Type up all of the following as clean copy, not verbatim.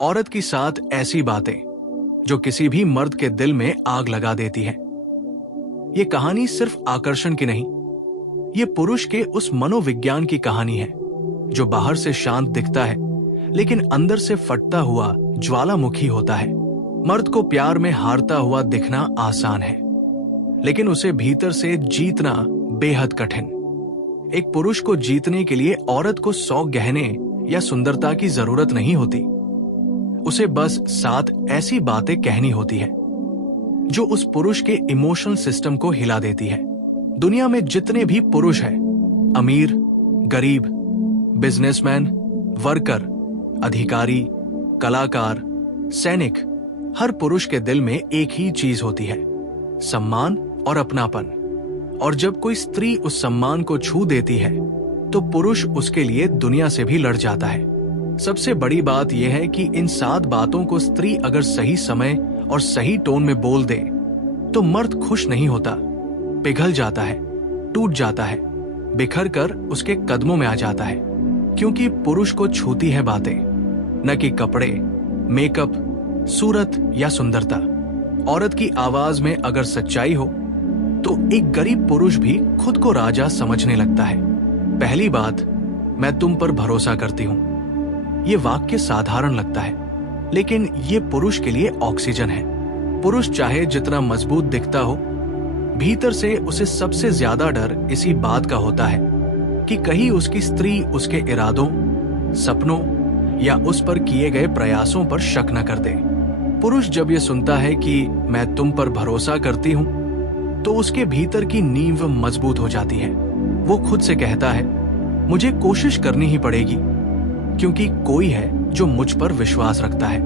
औरत की 7 ऐसी बातें जो किसी भी मर्द के दिल में आग लगा देती हैं। ये कहानी सिर्फ आकर्षण की नहीं, ये पुरुष के उस मनोविज्ञान की कहानी है जो बाहर से शांत दिखता है लेकिन अंदर से फटता हुआ ज्वालामुखी होता है। मर्द को प्यार में हारता हुआ दिखना आसान है, लेकिन उसे भीतर से जीतना बेहद कठिन। एक पुरुष को जीतने के लिए औरत को 100 गहने या सुंदरता की जरूरत नहीं होती। उसे बस 7 ऐसी बातें कहनी होती है जो उस पुरुष के इमोशनल सिस्टम को हिला देती है। दुनिया में जितने भी पुरुष हैं, अमीर, गरीब, बिजनेसमैन, वर्कर, अधिकारी, कलाकार, सैनिक, हर पुरुष के दिल में एक ही चीज होती है, सम्मान और अपनापन। और जब कोई स्त्री उस सम्मान को छू देती है तो पुरुष उसके लिए दुनिया से भी लड़ जाता है। सबसे बड़ी बात यह है कि इन 7 बातों को स्त्री अगर सही समय और सही टोन में बोल दे तो मर्द खुश नहीं होता, पिघल जाता है, टूट जाता है, बिखर कर उसके कदमों में आ जाता है। क्योंकि पुरुष को छूती है बातें, न कि कपड़े, मेकअप, सूरत या सुंदरता। औरत की आवाज में अगर सच्चाई हो तो एक गरीब पुरुष भी खुद को राजा समझने लगता है। पहली बात, मैं तुम पर भरोसा करती हूं। ये वाक्य साधारण लगता है, लेकिन ये पुरुष के लिए ऑक्सीजन है। पुरुष चाहे जितना मजबूत दिखता हो, भीतर से उसे सबसे ज्यादा डर इसी बात का होता है कि कहीं उसकी स्त्री उसके इरादों, सपनों या उस पर किए गए प्रयासों पर शक न कर दे। पुरुष जब ये सुनता है कि मैं तुम पर भरोसा करती हूं, तो उसके भीतर की नींव मजबूत हो जाती है। वो खुद से कहता है, मुझे कोशिश करनी ही पड़ेगी, क्योंकि कोई है जो मुझ पर विश्वास रखता है।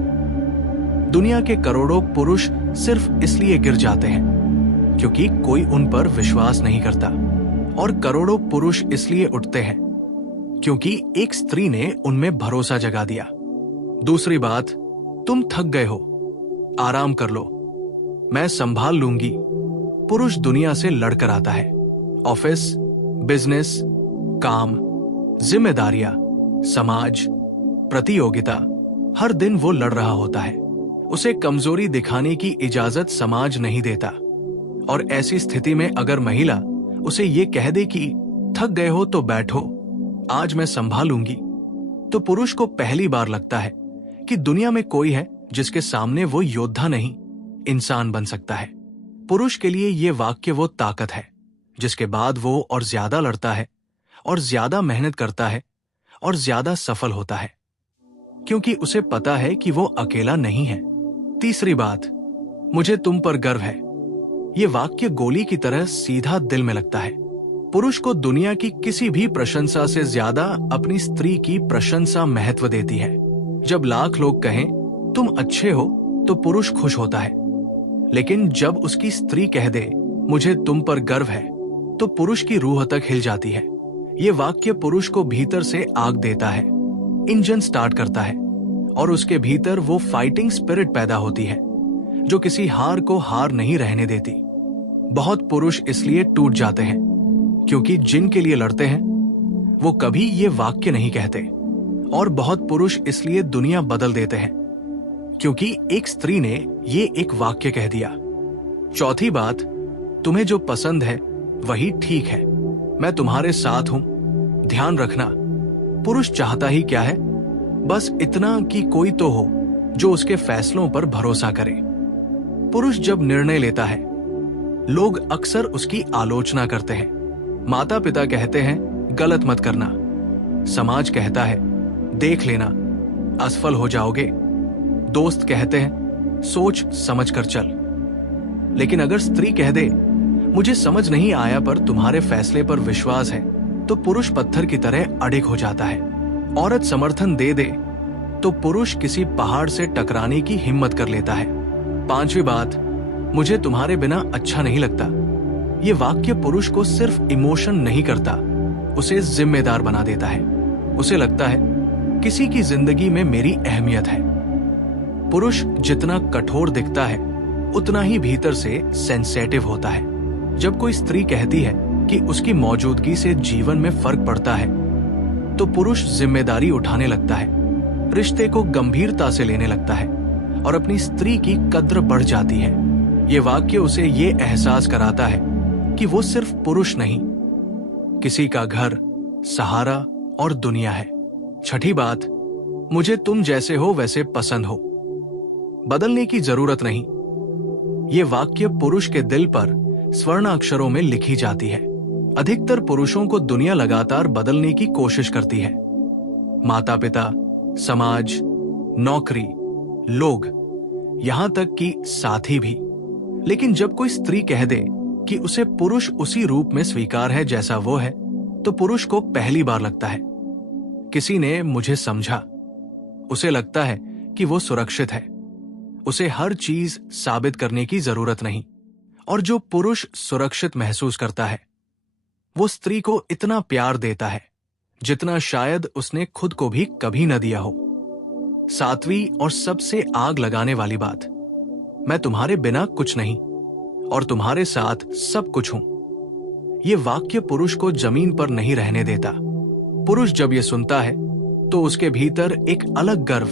दुनिया के करोड़ों पुरुष सिर्फ इसलिए गिर जाते हैं क्योंकि कोई उन पर विश्वास नहीं करता, और करोड़ों पुरुष इसलिए उठते हैं क्योंकि एक स्त्री ने उनमें भरोसा जगा दिया। दूसरी बात, तुम थक गए हो, आराम कर लो, मैं संभाल लूंगी। पुरुष दुनिया से लड़कर आता है। ऑफिस, बिजनेस, काम, जिम्मेदारियां, समाज, प्रतियोगिता, हर दिन वो लड़ रहा होता है। उसे कमजोरी दिखाने की इजाजत समाज नहीं देता। और ऐसी स्थिति में अगर महिला उसे ये कह दे कि थक गए हो तो बैठो, आज मैं संभालूंगी, तो पुरुष को पहली बार लगता है कि दुनिया में कोई है जिसके सामने वो योद्धा नहीं, इंसान बन सकता है। पुरुष के लिए ये वाक्य वो ताकत है जिसके बाद वो और ज्यादा लड़ता है, और ज्यादा मेहनत करता है, और ज्यादा सफल होता है, क्योंकि उसे पता है कि वो अकेला नहीं है। तीसरी बात, मुझे तुम पर गर्व है। ये वाक्य गोली की तरह सीधा दिल में लगता है। पुरुष को दुनिया की किसी भी प्रशंसा से ज्यादा अपनी स्त्री की प्रशंसा महत्व देती है। जब लाख लोग कहें तुम अच्छे हो तो पुरुष खुश होता है, लेकिन जब उसकी स्त्री कह दे मुझे तुम पर गर्व है तो पुरुष की रूह तक हिल जाती है। ये वाक्य पुरुष को भीतर से आग देता है, इंजन स्टार्ट करता है, और उसके भीतर वो फाइटिंग स्पिरिट पैदा होती है जो किसी हार को हार नहीं रहने देती। बहुत पुरुष इसलिए टूट जाते हैं क्योंकि जिनके लिए लड़ते हैं वो कभी ये वाक्य नहीं कहते, और बहुत पुरुष इसलिए दुनिया बदल देते हैं क्योंकि एक स्त्री ने ये एक वाक्य कह दिया। चौथी बात, तुम्हें जो पसंद है वही ठीक है, मैं तुम्हारे साथ हूं, ध्यान रखना। पुरुष चाहता ही क्या है? बस इतना कि कोई तो हो जो उसके फैसलों पर भरोसा करे। पुरुष जब निर्णय लेता है, लोग अक्सर उसकी आलोचना करते हैं। माता पिता कहते हैं गलत मत करना, समाज कहता है देख लेना, असफल हो जाओगे, दोस्त कहते हैं सोच समझ कर चल। लेकिन अगर स्त्री कह दे मुझे समझ नहीं आया पर तुम्हारे फैसले पर विश्वास है, तो पुरुष पत्थर की तरह अडिग हो जाता है। औरत समर्थन दे दे तो पुरुष किसी पहाड़ से टकराने की हिम्मत कर लेता है। पांचवी बात, मुझे तुम्हारे बिना अच्छा नहीं लगता। ये वाक्य पुरुष को सिर्फ इमोशन नहीं करता, उसे जिम्मेदार बना देता है। उसे लगता है किसी की जिंदगी में मेरी अहमियत है। पुरुष जितना कठोर दिखता है उतना ही भीतर से सेंसेटिव होता है। जब कोई स्त्री कहती है कि उसकी मौजूदगी से जीवन में फर्क पड़ता है तो पुरुष जिम्मेदारी उठाने लगता है। रिश्ते को गंभीरता से लेने लगता है और अपनी स्त्री की कद्र बढ़ जाती है। ये वाक्य उसे ये एहसास कराता है कि वो सिर्फ पुरुष नहीं, किसी का घर, सहारा और दुनिया है। छठी बात, मुझे तुम जैसे हो वैसे पसंद हो। बदलने की जरूरत नहीं। ये वाक्य पुरुष के दिल पर स्वर्ण अक्षरों में लिखी जाती है। अधिकतर पुरुषों को दुनिया लगातार बदलने की कोशिश करती है। माता पिता, समाज, नौकरी, लोग, यहां तक कि साथी भी। लेकिन जब कोई स्त्री कह दे कि उसे पुरुष उसी रूप में स्वीकार है जैसा वो है, तो पुरुष को पहली बार लगता है किसी ने मुझे समझा। उसे लगता है कि वो सुरक्षित है। उसे हर चीज साबित करने की जरूरत नहीं। और जो पुरुष सुरक्षित महसूस करता है, वो स्त्री को इतना प्यार देता है जितना शायद उसने खुद को भी कभी न दिया हो। सातवीं और सबसे आग लगाने वाली बात, मैं तुम्हारे बिना कुछ नहीं और तुम्हारे साथ सब कुछ हूं। यह वाक्य पुरुष को जमीन पर नहीं रहने देता। पुरुष जब यह सुनता है तो उसके भीतर एक अलग गर्व,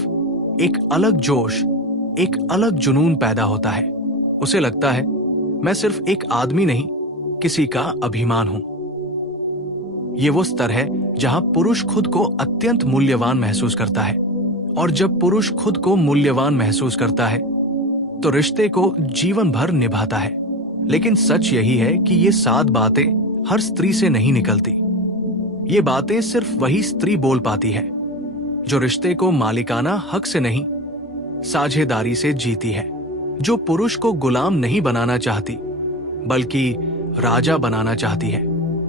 एक अलग जोश, एक अलग जुनून पैदा होता है। उसे लगता है मैं सिर्फ एक आदमी नहीं, किसी का अभिमान हूं। यह वो स्तर है जहां पुरुष खुद को अत्यंत मूल्यवान महसूस करता है। और जब पुरुष खुद को मूल्यवान महसूस करता है तो रिश्ते को जीवन भर निभाता है। लेकिन सच यही है कि ये 7 बातें हर स्त्री से नहीं निकलती। ये बातें सिर्फ वही स्त्री बोल पाती है जो रिश्ते को मालिकाना हक से नहीं, साझेदारी से जीती है। जो पुरुष को गुलाम नहीं बनाना चाहती बल्कि राजा बनाना चाहती है।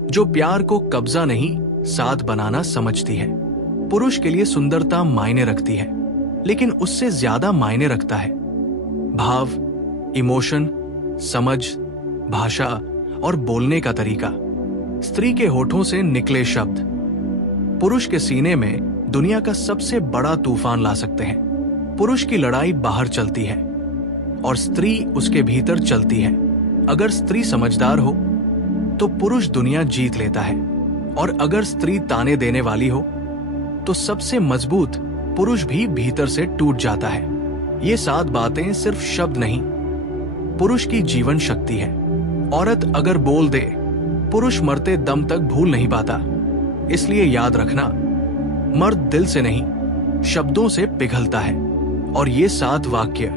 जो प्यार को कब्जा नहीं, साथ बनाना समझती है। पुरुष के लिए सुंदरता मायने रखती है, लेकिन उससे ज्यादा मायने रखता है भाव, इमोशन, समझ, भाषा और बोलने का तरीका। स्त्री के होठों से निकले शब्द पुरुष के सीने में दुनिया का सबसे बड़ा तूफान ला सकते हैं। पुरुष की लड़ाई बाहर चलती है और स्त्री उसके भीतर चलती है। अगर स्त्री समझदार हो तो पुरुष दुनिया जीत लेता है, और अगर स्त्री ताने देने वाली हो तो सबसे मजबूत पुरुष भी भीतर से टूट जाता है। ये 7 बातें सिर्फ शब्द नहीं, पुरुष की जीवन शक्ति है। औरत अगर बोल दे, पुरुष मरते दम तक भूल नहीं पाता। इसलिए याद रखना, मर्द दिल से नहीं, शब्दों से पिघलता है। और ये 7 वाक्य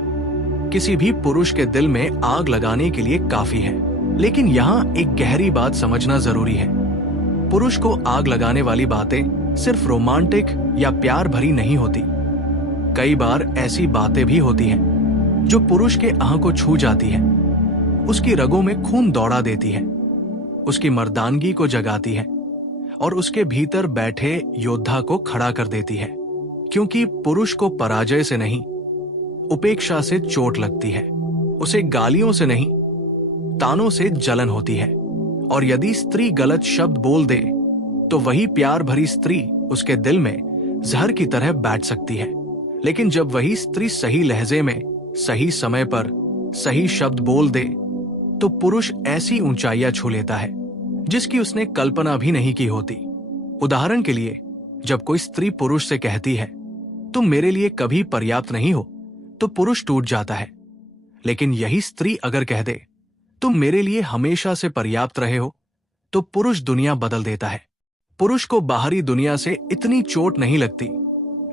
किसी भी पुरुष के दिल में आग लगाने के लिए काफी है। लेकिन यहाँ एक गहरी बात समझना जरूरी है। पुरुष को आग लगाने वाली बातें सिर्फ रोमांटिक या प्यार भरी नहीं होती। कई बार ऐसी बातें भी होती हैं जो पुरुष के आह को छू जाती है, उसकी रगों में खून दौड़ा देती है, उसकी मर्दानगी को जगाती है और उसके भीतर बैठे योद्धा को खड़ा कर देती है। क्योंकि पुरुष को पराजय से नहीं, उपेक्षा से चोट लगती है। उसे गालियों से नहीं, तानों से जलन होती है। और यदि स्त्री गलत शब्द बोल दे तो वही प्यार भरी स्त्री उसके दिल में जहर की तरह बैठ सकती है। लेकिन जब वही स्त्री सही लहजे में, सही समय पर सही शब्द बोल दे तो पुरुष ऐसी ऊंचाइयां छू लेता है जिसकी उसने कल्पना भी नहीं की होती। उदाहरण के लिए, जब कोई स्त्री पुरुष से कहती है तुम मेरे लिए कभी पर्याप्त नहीं हो, तो पुरुष टूट जाता है। लेकिन यही स्त्री अगर कह दे तुम मेरे लिए हमेशा से पर्याप्त रहे हो, तो पुरुष दुनिया बदल देता है। पुरुष को बाहरी दुनिया से इतनी चोट नहीं लगती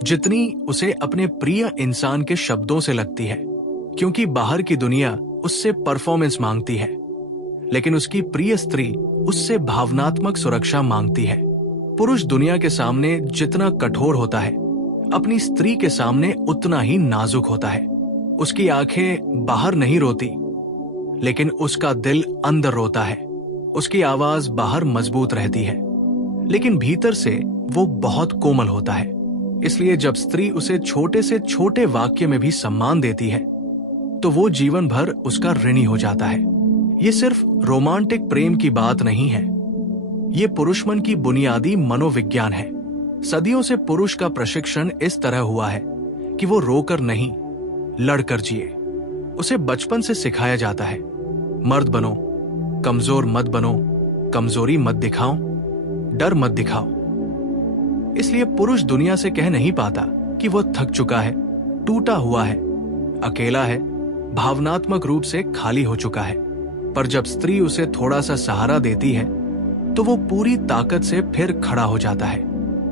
जितनी उसे अपने प्रिय इंसान के शब्दों से लगती है। क्योंकि बाहर की दुनिया उससे परफॉर्मेंस मांगती है, लेकिन उसकी प्रिय स्त्री उससे भावनात्मक सुरक्षा मांगती है। पुरुष दुनिया के सामने जितना कठोर होता है, अपनी स्त्री के सामने उतना ही नाजुक होता है। उसकी आंखें बाहर नहीं रोती, लेकिन उसका दिल अंदर रोता है। उसकी आवाज बाहर मजबूत रहती है, लेकिन भीतर से वो बहुत कोमल होता है। इसलिए जब स्त्री उसे छोटे से छोटे वाक्य में भी सम्मान देती है, तो वो जीवन भर उसका ऋणी हो जाता है। ये सिर्फ रोमांटिक प्रेम की बात नहीं है, ये पुरुष मन की बुनियादी मनोविज्ञान है। सदियों से पुरुष का प्रशिक्षण इस तरह हुआ है कि वो रोकर नहीं, लड़कर जिए। उसे बचपन से सिखाया जाता है, मर्द बनो, कमजोर मत बनो, कमजोरी मत दिखाओ, डर मत दिखाओ। इसलिए पुरुष दुनिया से कह नहीं पाता कि वो थक चुका है, टूटा हुआ है, अकेला है, भावनात्मक रूप से खाली हो चुका है। पर जब स्त्री उसे थोड़ा सा सहारा देती है तो वो पूरी ताकत से फिर खड़ा हो जाता है।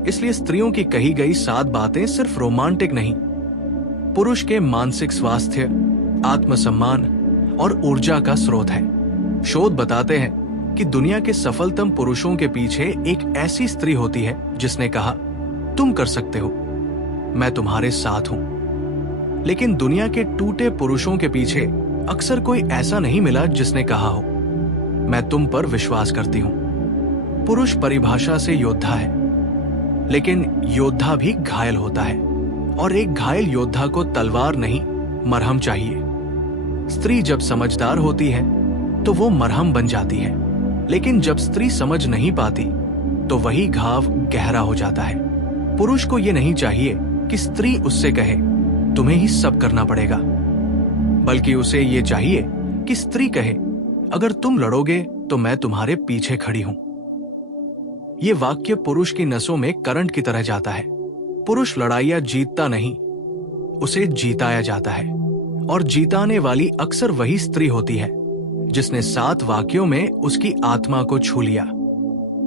इसलिए स्त्रियों की कही गई 7 बातें सिर्फ रोमांटिक नहीं, पुरुष के मानसिक स्वास्थ्य, आत्मसम्मान और ऊर्जा का स्रोत है। शोध बताते हैं कि दुनिया के सफलतम पुरुषों के पीछे एक ऐसी स्त्री होती है जिसने कहा, तुम कर सकते हो, मैं तुम्हारे साथ हूं। लेकिन दुनिया के टूटे पुरुषों के पीछे अक्सर कोई ऐसा नहीं मिला जिसने कहा हो, मैं तुम पर विश्वास करती हूं। पुरुष परिभाषा से योद्धा है, लेकिन योद्धा भी घायल होता है, और एक घायल योद्धा को तलवार नहीं, मरहम चाहिए। स्त्री जब समझदार होती है तो वो मरहम बन जाती है, लेकिन जब स्त्री समझ नहीं पाती तो वही घाव गहरा हो जाता है। पुरुष को ये नहीं चाहिए कि स्त्री उससे कहे, तुम्हें ही सब करना पड़ेगा, बल्कि उसे ये चाहिए कि स्त्री कहे, अगर तुम लड़ोगे तो मैं तुम्हारे पीछे खड़ी हूं। ये वाक्य पुरुष की नसों में करंट की तरह जाता है। पुरुष लड़ाइयां जीतता नहीं, उसे जीताया जाता है, और जीताने वाली अक्सर वही स्त्री होती है जिसने 7 वाक्यों में उसकी आत्मा को छू लिया।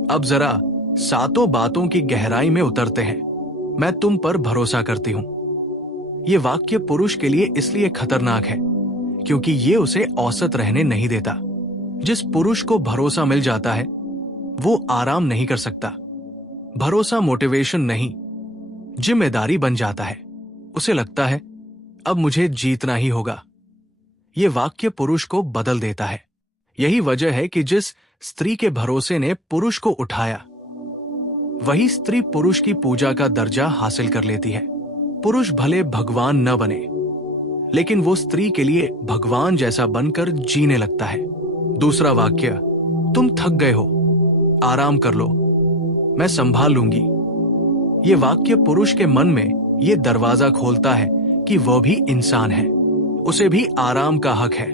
अब जरा 7 बातों की गहराई में उतरते हैं। मैं तुम पर भरोसा करती हूं। ये वाक्य पुरुष के लिए इसलिए खतरनाक है क्योंकि ये उसे औसत रहने नहीं देता। जिस पुरुष को भरोसा मिल जाता है वो आराम नहीं कर सकता। भरोसा मोटिवेशन नहीं, जिम्मेदारी बन जाता है। उसे लगता है अब मुझे जीतना ही होगा। ये वाक्य पुरुष को बदल देता है। यही वजह है कि जिस स्त्री के भरोसे ने पुरुष को उठाया, वही स्त्री पुरुष की पूजा का दर्जा हासिल कर लेती है। पुरुष भले भगवान न बने, लेकिन वो स्त्री के लिए भगवान जैसा बनकर जीने लगता है। दूसरा वाक्य, तुम थक गए हो, आराम कर लो, मैं संभाल लूंगी। ये वाक्य पुरुष के मन में ये दरवाजा खोलता है कि वह भी इंसान है, उसे भी आराम का हक है,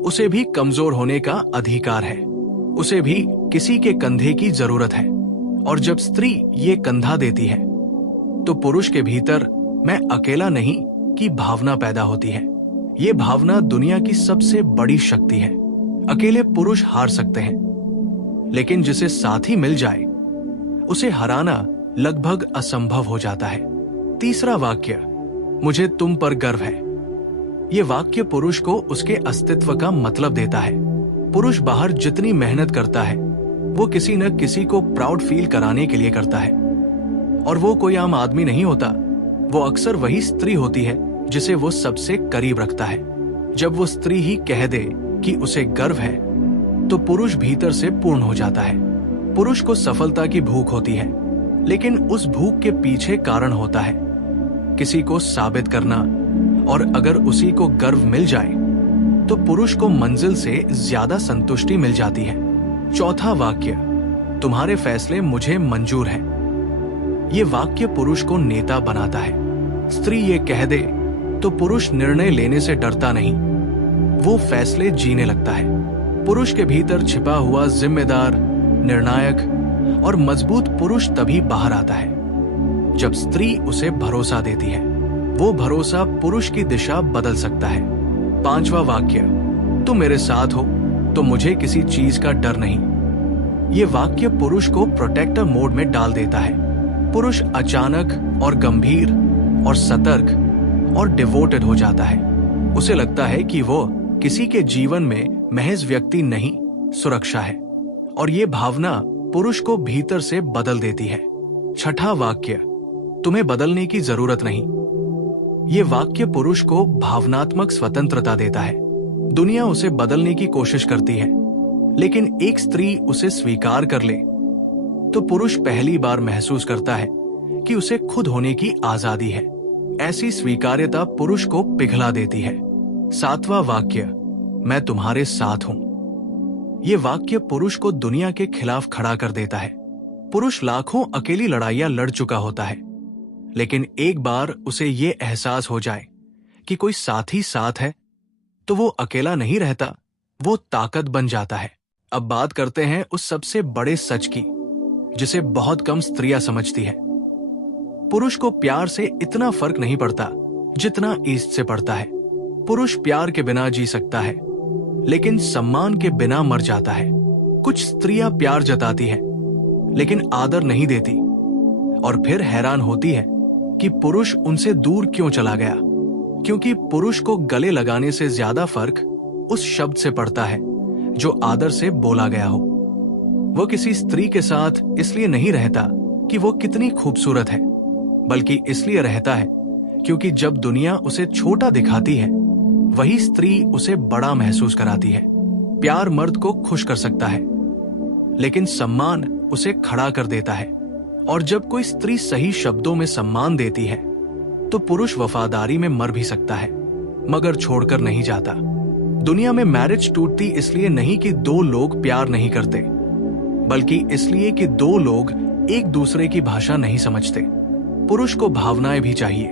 उसे भी कमजोर होने का अधिकार है, उसे भी किसी के कंधे की जरूरत है। और जब स्त्री ये कंधा देती है तो पुरुष के भीतर मैं अकेला नहीं की भावना पैदा होती है। ये भावना दुनिया की सबसे बड़ी शक्ति है। अकेले पुरुष हार सकते हैं, लेकिन जिसे साथी मिल जाए उसे हराना लगभग असंभव हो जाता है। तीसरा वाक्य, मुझे तुम पर गर्व है। ये वाक्य पुरुष को उसके अस्तित्व का मतलब देता है। पुरुष बाहर जितनी मेहनत करता है वो किसी न किसी को प्राउड फील कराने के लिए करता है, और वो कोई आम आदमी नहीं होता। वो अक्सर वही स्त्री होती है जिसे वो सबसे करीब रखता है। जब वो स्त्री ही कह दे कि उसे गर्व है तो पुरुष भीतर से पूर्ण हो जाता है। पुरुष को सफलता की भूख होती है, लेकिन उस भूख के पीछे कारण होता है किसी को साबित करना, और अगर उसी को गर्व मिल जाए तो पुरुष को मंजिल से ज्यादा संतुष्टि मिल जाती है। चौथा वाक्य, तुम्हारे फैसले मुझे मंजूर हैं। ये वाक्य पुरुष को नेता बनाता है। स्त्री ये कह दे तो पुरुष निर्णय लेने से डरता नहीं, वो फैसले जीने लगता है। पुरुष के भीतर छिपा हुआ जिम्मेदार, निर्णायक और मजबूत पुरुष तभी बाहर आता है जब स्त्री उसे भरोसा देती है। वो भरोसा पुरुष की दिशा बदल सकता है। 5वां वाक्य, तुम मेरे साथ हो तो मुझे किसी चीज का डर नहीं। ये वाक्य पुरुष को प्रोटेक्टर मोड में डाल देता है। पुरुष अचानक और गंभीर और सतर्क और डिवोटेड हो जाता है। उसे लगता है कि वो किसी के जीवन में महज व्यक्ति नहीं, सुरक्षा है, और ये भावना पुरुष को भीतर से बदल देती है। 6ठा वाक्य, तुम्हें बदलने की जरूरत नहीं। ये वाक्य पुरुष को भावनात्मक स्वतंत्रता देता है। दुनिया उसे बदलने की कोशिश करती है, लेकिन एक स्त्री उसे स्वीकार कर ले तो पुरुष पहली बार महसूस करता है कि उसे खुद होने की आजादी है। ऐसी स्वीकार्यता पुरुष को पिघला देती है। 7वां वाक्य, मैं तुम्हारे साथ हूं। ये वाक्य पुरुष को दुनिया के खिलाफ खड़ा कर देता है। पुरुष लाखों अकेली लड़ाइयां लड़ चुका होता है, लेकिन एक बार उसे ये एहसास हो जाए कि कोई साथी साथ है तो वो अकेला नहीं रहता, वो ताकत बन जाता है। अब बात करते हैं उस सबसे बड़े सच की जिसे बहुत कम स्त्रियां समझती है। पुरुष को प्यार से इतना फर्क नहीं पड़ता जितना ईस्ट से पड़ता है। पुरुष प्यार के बिना जी सकता है, लेकिन सम्मान के बिना मर जाता है। कुछ स्त्रियां प्यार जताती हैं, लेकिन आदर नहीं देती, और फिर हैरान होती है कि पुरुष उनसे दूर क्यों चला गया। क्योंकि पुरुष को गले लगाने से ज्यादा फर्क उस शब्द से पड़ता है जो आदर से बोला गया हो। वो किसी स्त्री के साथ इसलिए नहीं रहता कि वो कितनी खूबसूरत है, बल्कि इसलिए रहता है क्योंकि जब दुनिया उसे छोटा दिखाती है, वही स्त्री उसे बड़ा महसूस कराती है। प्यार मर्द को खुश कर सकता है, लेकिन सम्मान उसे खड़ा कर देता है। और जब कोई स्त्री सही शब्दों में सम्मान देती है, तो पुरुष वफादारी में मर भी सकता है, मगर छोड़कर नहीं जाता। दुनिया में मैरिज टूटती इसलिए नहीं कि दो लोग प्यार नहीं करते, बल्कि इसलिए कि दो लोग एक दूसरे की भाषा नहीं समझते। पुरुष को भावनाएं भी चाहिए,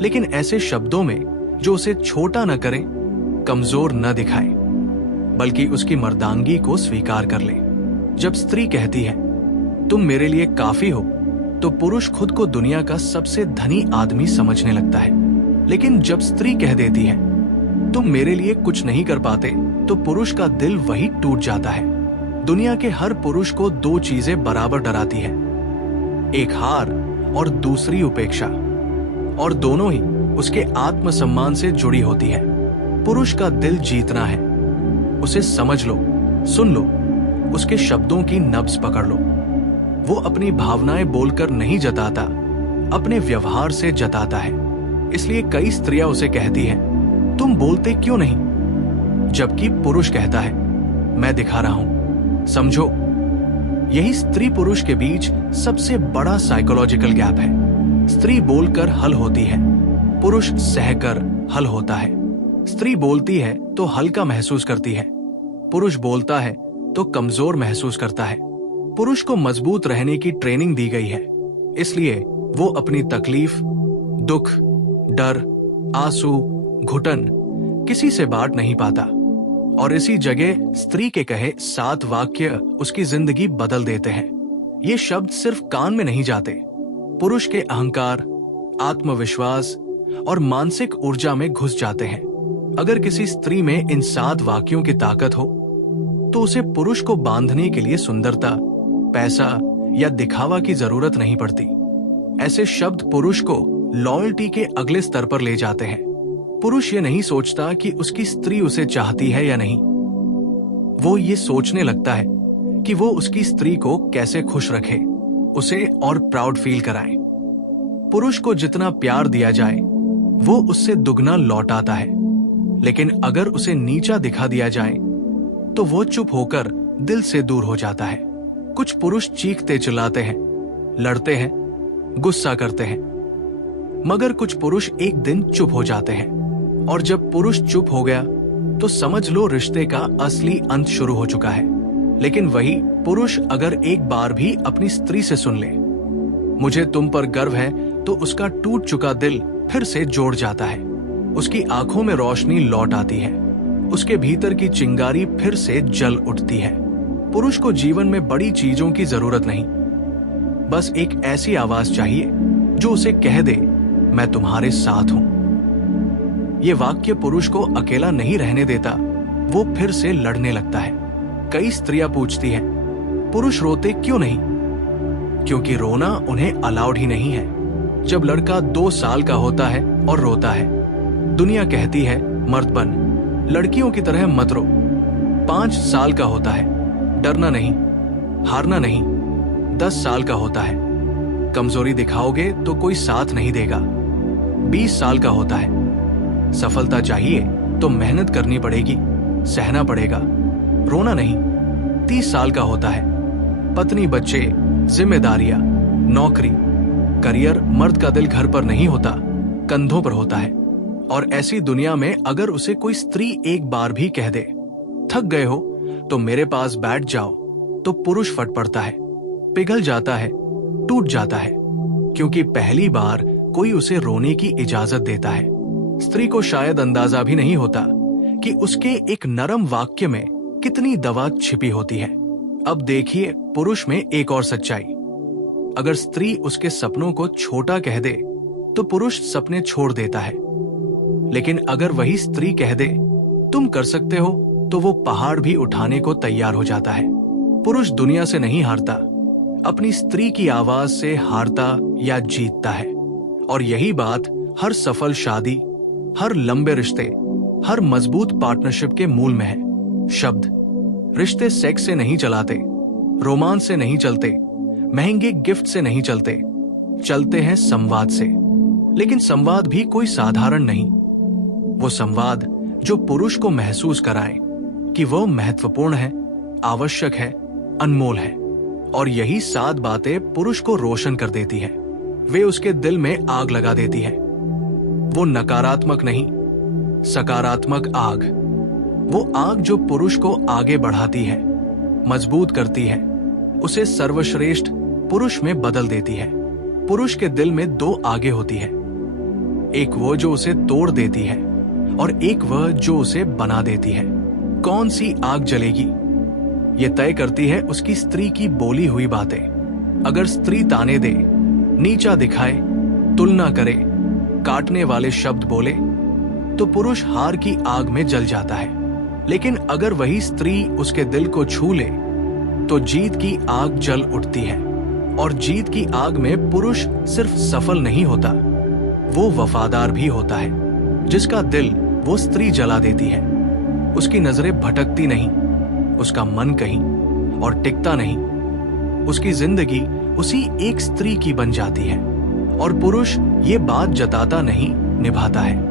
लेकिन ऐसे शब्दों में जो उसे छोटा न करें, कमजोर न दिखाएं, बल्कि उसकी मर्दांगी को स्वीकार कर ले। जब स्त्री कहती है तुम मेरे लिए काफी हो, तो पुरुष खुद को दुनिया का सबसे धनी आदमी समझने लगता है। लेकिन जब स्त्री कह देती है तुम मेरे लिए कुछ नहीं कर पाते, तो पुरुष का दिल वही टूट जाता है। दुनिया के हर पुरुष को दो चीजें बराबर डराती है, एक हार और दूसरी उपेक्षा, और दोनों ही उसके आत्मसम्मान से जुड़ी होती है। पुरुष का दिल जीतना है, उसे समझ लो, सुन लो, उसके शब्दों की नब्ज पकड़ लो। वो अपनी भावनाएं बोलकर नहीं जताता, अपने व्यवहार से जताता है। इसलिए कई स्त्रियां उसे कहती हैं तुम बोलते क्यों नहीं, जबकि पुरुष कहता है मैं दिखा रहा हूं, समझो। यही स्त्री पुरुष के बीच सबसे बड़ा साइकोलॉजिकल गैप है। स्त्री बोलकर हल होती है, पुरुष सहकर हल होता है। स्त्री बोलती है तो हल्का महसूस करती है, पुरुष बोलता है तो कमजोर महसूस करता है। पुरुष को मजबूत रहने की ट्रेनिंग दी गई है, इसलिए वो अपनी तकलीफ, दुख, डर, आंसू, घुटन किसी से बांट नहीं पाता। और इसी जगह स्त्री के कहे 7 वाक्य उसकी जिंदगी बदल देते हैं। ये शब्द सिर्फ कान में नहीं जाते, पुरुष के अहंकार, आत्मविश्वास और मानसिक ऊर्जा में घुस जाते हैं। अगर किसी स्त्री में इन 7 वाक्यों की ताकत हो, तो उसे पुरुष को बांधने के लिए सुंदरता, पैसा या दिखावा की जरूरत नहीं पड़ती। ऐसे शब्द पुरुष को लॉयल्टी के अगले स्तर पर ले जाते हैं। पुरुष ये नहीं सोचता कि उसकी स्त्री उसे चाहती है या नहीं, वो ये सोचने लगता है कि वो उसकी स्त्री को कैसे खुश रखे, उसे और प्राउड फील कराए। पुरुष को जितना प्यार दिया जाए, वो उससे दुगना लौट आता है। लेकिन अगर उसे नीचा दिखा दिया जाए, तो वो चुप होकर दिल से दूर हो जाता है। कुछ पुरुष चीखते चिल्लाते हैं, लड़ते हैं, गुस्सा करते हैं, मगर कुछ पुरुष एक दिन चुप हो जाते हैं। और जब पुरुष चुप हो गया, तो समझ लो रिश्ते का असली अंत शुरू हो चुका है। लेकिन वही पुरुष अगर एक बार भी अपनी स्त्री से सुन ले, मुझे तुम पर गर्व है, तो उसका टूट चुका दिल फिर से जोड़ जाता है। उसकी आंखों में रोशनी लौट आती है, उसके भीतर की चिंगारी फिर से जल उठती है। पुरुष को जीवन में बड़ी चीजों की जरूरत नहीं, बस एक ऐसी आवाज चाहिए जो उसे कह दे मैं तुम्हारे साथ हूं। ये वाक्य पुरुष को अकेला नहीं रहने देता, वो फिर से लड़ने लगता है। कई स्त्रियां पूछती हैं पुरुष रोते क्यों नहीं? क्योंकि रोना उन्हें अलाउड ही नहीं है। जब लड़का 2 साल का होता है और रोता है, दुनिया कहती है मर्द बन, लड़कियों की तरह मत रो। 5 साल का होता है, डरना नहीं, हारना नहीं। 10 साल का होता है, कमजोरी दिखाओगे तो कोई साथ नहीं देगा। 20 साल का होता है, सफलता चाहिए तो मेहनत करनी पड़ेगी, सहना पड़ेगा, रोना नहीं। 30 साल का होता है, पत्नी, बच्चे, जिम्मेदारियां, नौकरी, करियर। मर्द का दिल घर पर नहीं होता, कंधों पर होता है। और ऐसी दुनिया में अगर उसे कोई स्त्री एक बार भी कह दे थक गए हो तो मेरे पास बैठ जाओ, तो पुरुष फट पड़ता है, पिघल जाता है, टूट जाता है, क्योंकि पहली बार कोई उसे रोने की इजाजत देता है। स्त्री को शायद अंदाजा भी नहीं होता कि उसके एक नरम वाक्य में कितनी दवा छिपी होती है। अब देखिए पुरुष में एक और सच्चाई। अगर स्त्री उसके सपनों को छोटा कह दे तो पुरुष सपने छोड़ देता है, लेकिन अगर वही स्त्री कह दे तुम कर सकते हो तो वो पहाड़ भी उठाने को तैयार हो जाता है। पुरुष दुनिया से नहीं हारता, अपनी स्त्री की आवाज से हारता या जीतता है। और यही बात हर सफल शादी, हर लंबे रिश्ते, हर मजबूत पार्टनरशिप के मूल में है। शब्द। रिश्ते सेक्स से नहीं चलाते, रोमांस से नहीं चलते, महंगे गिफ्ट से नहीं चलते, चलते हैं संवाद से। लेकिन संवाद भी कोई साधारण नहीं, वो संवाद जो पुरुष को महसूस कराए कि वो महत्वपूर्ण है, आवश्यक है, अनमोल है। और यही 7 बातें पुरुष को रोशन कर देती है। वे उसके दिल में आग लगा देती है। वो नकारात्मक नहीं, सकारात्मक आग। वो आग जो पुरुष को आगे बढ़ाती है, मजबूत करती है, उसे सर्वश्रेष्ठ पुरुष में बदल देती है। पुरुष के दिल में 2 आगे होती है, एक वो जो उसे तोड़ देती है और एक वह जो उसे बना देती है। कौन सी आग जलेगी, ये तय करती है उसकी स्त्री की बोली हुई बातें। अगर स्त्री ताने दे, नीचा दिखाए, तुलना करे, काटने वाले शब्द बोले, तो पुरुष हार की आग में जल जाता है। लेकिन अगर वही स्त्री उसके दिल को छू ले तो जीत की आग जल उठती है। और जीत की आग में पुरुष सिर्फ सफल नहीं होता, वो वफादार भी होता है। जिसका दिल वो स्त्री जला देती है, उसकी नजरें भटकती नहीं, उसका मन कहीं और टिकता नहीं। उसकी जिंदगी उसी एक स्त्री की बन जाती है। और पुरुष ये बात जताता नहीं, निभाता है।